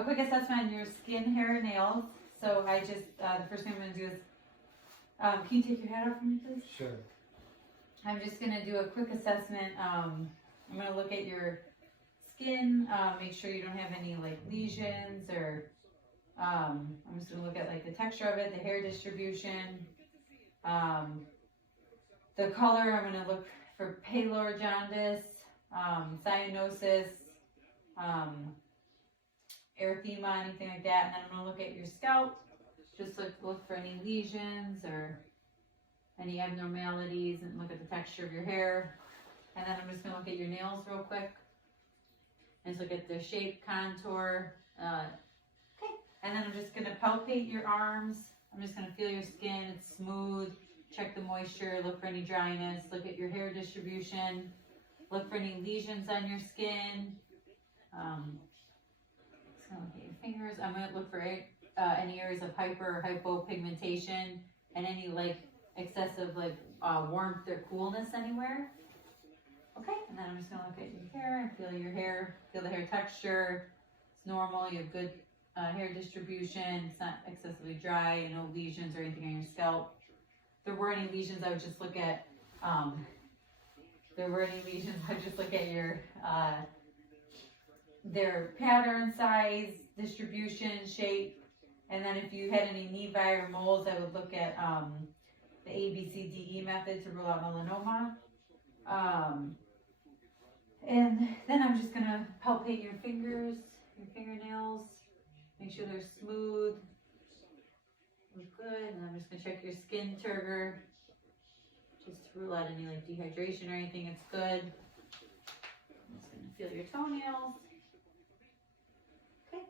a quick assessment on your skin, hair, and nails. So I just, the first thing I'm gonna do is, can you take your hat off for me, please? Sure. I'm just gonna do a quick assessment. I'm gonna look at your skin, make sure you don't have any like lesions or, I'm just gonna look at like the texture of it, the hair distribution, the color. I'm gonna look for pallor jaundice, cyanosis, erythema, anything like that. And then I'm gonna look at your scalp, just look for any lesions or any abnormalities, and look at the texture of your hair. And then I'm just gonna look at your nails real quick and just look at the shape, contour. Okay. And then I'm just gonna palpate your arms. I'm just gonna feel your skin, it's smooth. Check the moisture, look for any dryness, look at your hair distribution, look for any lesions on your skin. Just gonna look at your fingers. I'm gonna look for any areas of hyper or hypopigmentation and any like excessive like warmth or coolness anywhere. Okay, and then I'm just gonna look at your hair and feel your hair, feel the hair texture. It's normal, you have good hair distribution, it's not excessively dry, no lesions or anything on your scalp. If there were any lesions, I would just look at, your, their pattern, size, distribution, shape. And then if you had any nevi or moles, I would look at the ABCDE method to rule out melanoma. And then I'm just gonna palpate your fingers, your fingernails, make sure they're smooth, look good. And I'm just gonna check your skin turgor, just to rule out any like dehydration or anything. It's good. I'm just gonna feel your toenails. Okay.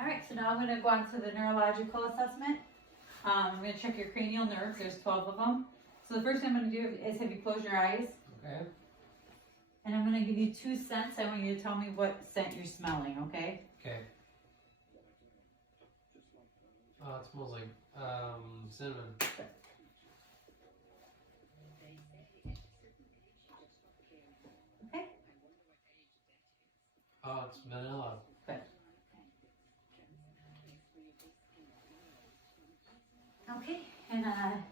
All right, so now I'm going to go on to the neurological assessment. I'm going to check your cranial nerves. There's 12 of them. So the first thing I'm going to do is have you close your eyes. Okay. And I'm going to give you 2 scents. I want you to tell me what scent you're smelling, okay? Okay. Oh, it smells like cinnamon. Okay. Oh, it's vanilla. Good. Okay, and I'm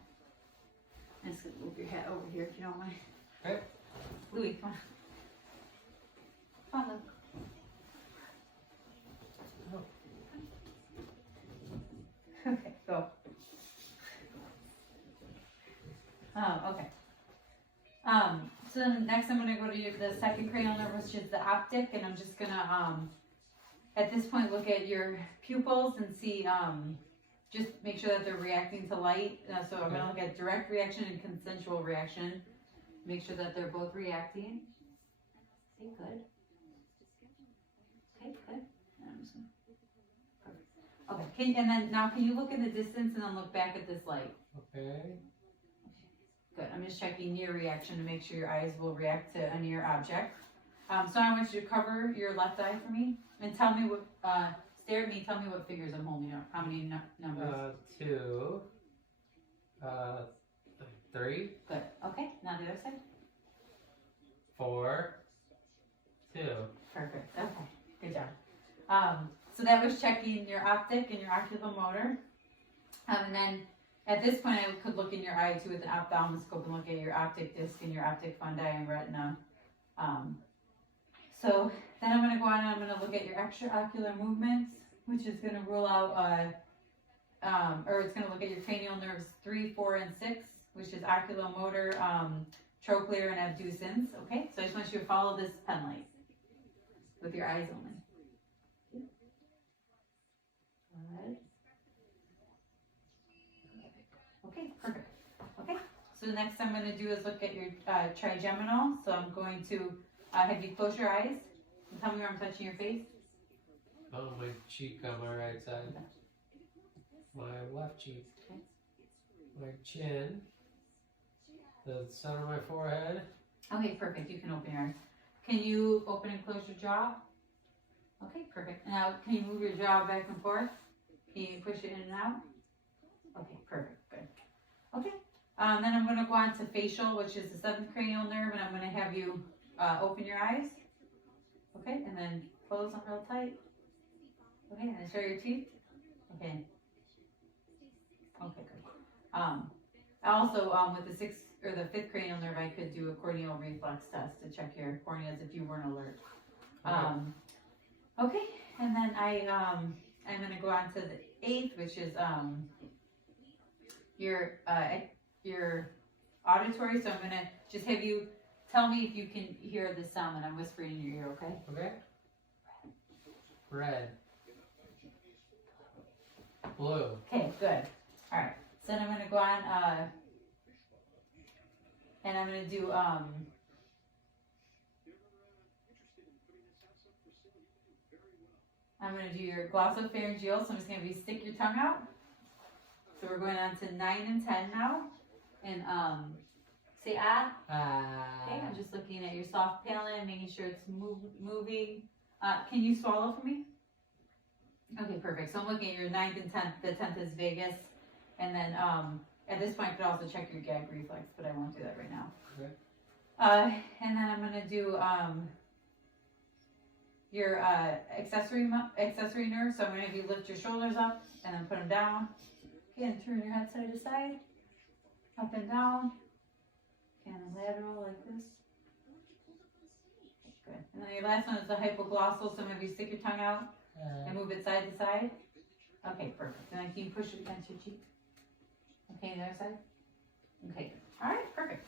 just going to move your head over here if you don't mind. Okay. Louis, come on. Come on, Luke. Okay, go. Okay. So then next I'm going to go to the second cranial nerve, which is the optic, and I'm just going to, at this point, look at your pupils and see, just make sure that they're reacting to light. So I'm going to look at direct reaction and consensual reaction. Make sure that they're both reacting. Okay, good. Okay, good. And I'm just gonna, perfect. Okay, and then now can you look in the distance and then look back at this light? Okay. Good. I'm just checking your reaction to make sure your eyes will react to a near object. So I want you to cover your left eye for me and tell me what, stare at me, tell me what fingers I'm holding up. How many numbers? 2, 3. Good. Okay, now the other side. 4, 2. Perfect. Okay, good job. So that was checking your optic and your oculomotor. And then at this point, I could look in your eye too with an ophthalmoscope and look at your optic disc and your optic fundi and retina. So then I'm going to go on and I'm going to look at your extraocular movements, which is going to rule out, or it's going to look at your cranial nerves 3, 4, and 6, which is oculomotor, trochlear, and abducens. Okay, so I just want you to follow this pen light with your eyes only. Good. Okay, perfect. Okay, so the next I'm going to do is look at your trigeminal. So I'm going to have you close your eyes and tell me where I'm touching your face. Oh, my cheek on my right side. My left cheek. Okay. My chin. The center of my forehead. Okay, perfect. You can open your eyes. Can you open and close your jaw? Okay, perfect. Now, can you move your jaw back and forth? Can you push it in and out? Okay, perfect. Good. Okay. Then I'm gonna go on to facial, which is the 7th cranial nerve, and I'm gonna have you open your eyes. Okay, and then close them real tight. Okay, and then show your teeth. Okay. Okay, good. Also, with the 6th or the 5th cranial nerve, I could do a corneal reflex test to check your corneas if you weren't alert. Okay, and then I'm gonna go on to the 8th, which is your auditory. So I'm gonna just have you tell me if you can hear the sound that I'm whispering in your ear. Okay? Okay. Red. Blue. Okay, good. All right. So then I'm gonna go on and I'm gonna do I'm going to do your glossopharyngeal, so I'm just going to have you stick your tongue out. So we're going on to 9 and 10 now. And say ah. Okay, I'm just looking at your soft palate, making sure it's moving. Can you swallow for me? Okay, perfect. So I'm looking at your 9th and 10th. The 10th is vagus. And then at this point, I could also check your gag reflex, but I won't do that right now. Okay. And then I'm going to do your accessory nerve. So I'm going to have you lift your shoulders up and then put them down. Okay, and turn your head side to side, up and down, and lateral like this. Good. And then your last one is the hypoglossal. So I'm going to have you stick your tongue out and move it side to side. Okay, perfect. And then can you push it against your cheek? Okay, the other side. Okay, all right, perfect.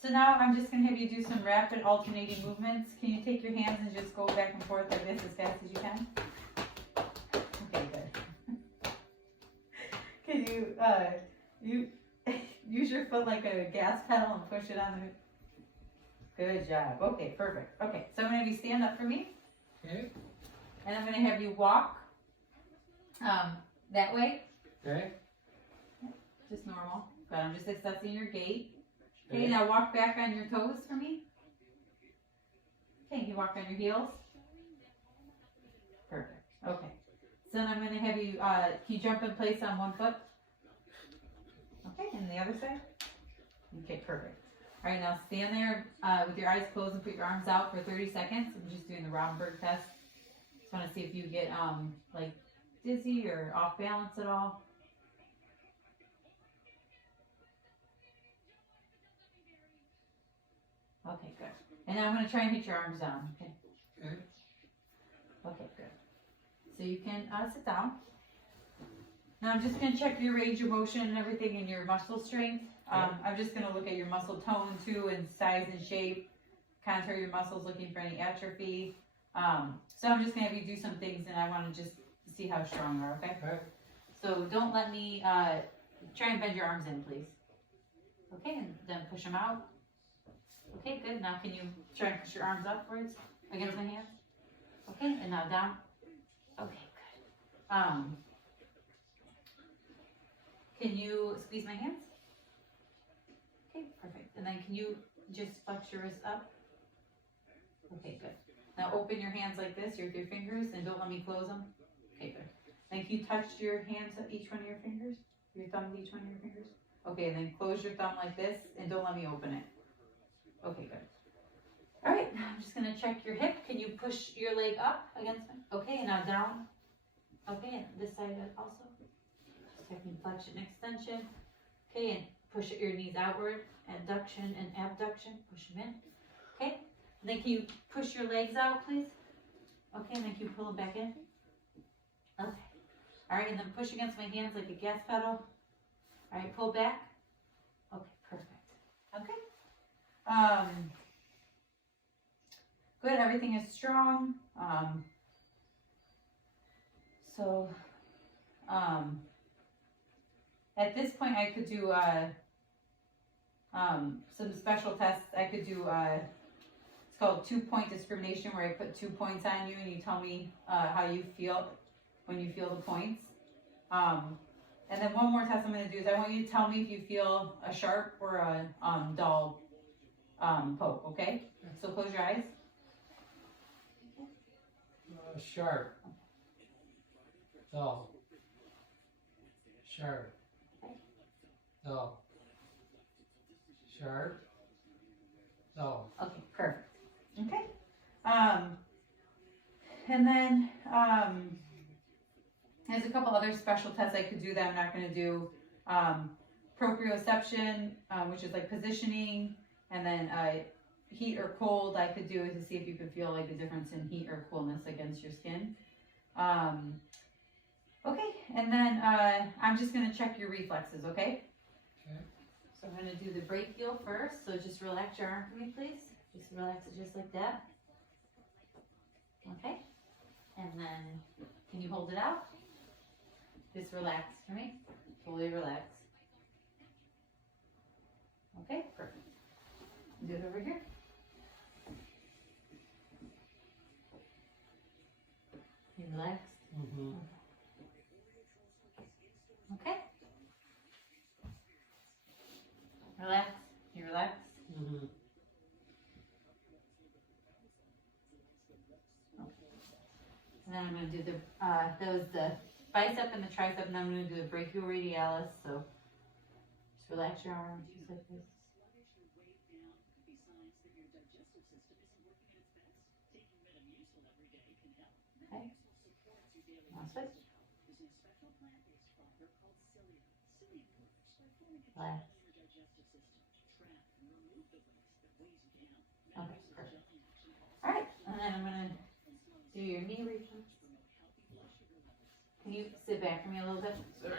So now I'm just going to have you do some rapid alternating movements. Can you take your hands and just go back and forth like this as fast as you can? Okay, good. Can you use your foot like a gas pedal and push it on the... Good job. Okay, perfect. Okay, so I'm going to have you stand up for me. Okay. And I'm going to have you walk that way. Okay. Just normal. But I'm just assessing your gait. Okay, now walk back on your toes for me. Okay, you walk on your heels. Perfect. Okay. So then I'm going to have you, can you jump in place on one foot? Okay, and the other side? Okay, perfect. All right, now stand there with your eyes closed and put your arms out for 30 seconds. I'm just doing the Rodenberg test. Just want to see if you get like dizzy or off balance at all. Okay, good. And now I'm going to try and hit your arms down. Okay. Okay. Okay, good. So you can sit down. Now I'm just going to check your range of motion and everything and your muscle strength. I'm just going to look at your muscle tone too and size and shape. Contour your muscles, looking for any atrophy. So I'm just going to have you do some things and I want to just see how strong you are, okay? Okay. So don't let me, try and bend your arms in, please. Okay, and then push them out. Okay, good. Now can you try and push your arms upwards against my hands? Okay, and now down. Okay, good. Can you squeeze my hands? Okay, perfect. And then can you just flex your wrists up? Okay, good. Now open your hands like this, with your fingers, and don't let me close them. Okay, good. Then can you touch your hands at each one of your fingers? Your thumb to each one of your fingers? Okay, and then close your thumb like this, and don't let me open it. Okay, good. All right, now I'm just gonna check your hip. Can you push your leg up against me? Okay, and now down. Okay, and this side also. Checking flexion, extension. Okay, and push your knees outward. Adduction and abduction. Push them in. Okay, and then can you push your legs out, please? Okay, and then can you pull them back in? Okay. All right, and then push against my hands like a gas pedal. All right, pull back. Okay, perfect. Okay. Good, everything is strong. At this point I could do some special tests. I could do it's called 2-point discrimination, where I put 2 points on you and you tell me how you feel when you feel the points. And then one more test I'm going to do is I want you to tell me if you feel a sharp or a dull poke, okay? So close your eyes. Sharp. Dull. Sharp. Dull. chart. So, Okay, perfect. Okay. And then, there's a couple other special tests I could do that I'm not gonna do. Proprioception, which is like positioning, and then, heat or cold I could do to see if you could feel like a difference in heat or coolness against your skin. Okay, and then, I'm just gonna check your reflexes, okay? okay. So I'm gonna do the brachial first, so just relax your arm for me, please. Just relax it just like that. Okay, and then, can you hold it out? Just relax for me, fully relax. Okay, perfect. Do it over here. You relaxed? Mm-hmm. Okay. Relax, you relaxed? Mm-hmm. And then I'm gonna do the bicep and the tricep, and I'm gonna do the brachioradialis, so just relax your arms, just like this. Okay. Now switch. Relax. Okay, perfect. Alright, and then I'm gonna do your knee reflex. Can you sit back for me a little bit? Sorry.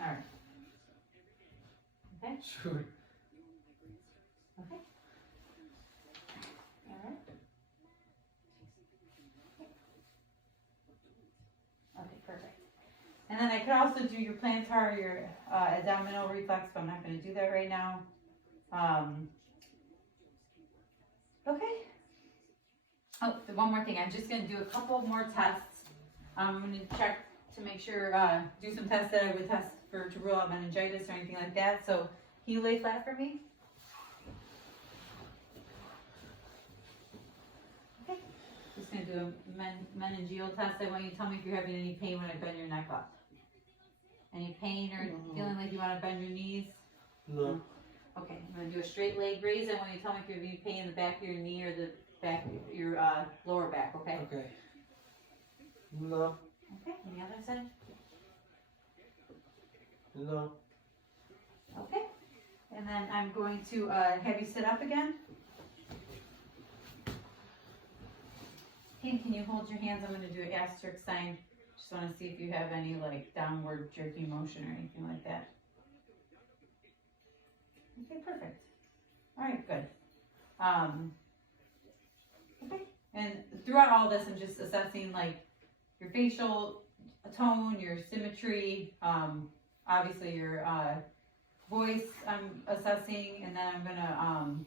Alright. Okay, Sure. okay. Alright. Okay, perfect. And then I could also do your plantar, your abdominal reflex, but I'm not gonna do that right now. Okay. Oh, one more thing, I'm just gonna do a couple more tests. I'm gonna check to make sure, do some tests that I would test to rule out meningitis or anything like that, so can you lay flat for me? Okay, just gonna do a meningeal test. I want you to tell me if you're having any pain when I bend your neck up. Any pain or feeling like you wanna bend your knees? No. Okay, I'm gonna do a straight leg raise. I want you to tell me if you're having pain in the back of your knee or the back of your lower back, okay? Okay. No. Okay, and the other side? No. Okay, and then I'm going to have you sit up again. Okay, can you hold your hands? I'm going to do an asterisk sign. Just want to see if you have any like downward jerky motion or anything like that. Okay, perfect. All right, good. Okay, and throughout all this, I'm just assessing like your facial tone, your symmetry, obviously your voice I'm assessing, and then I'm gonna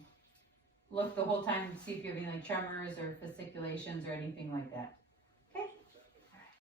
look the whole time to see if you have any like tremors or fasciculations or anything like that.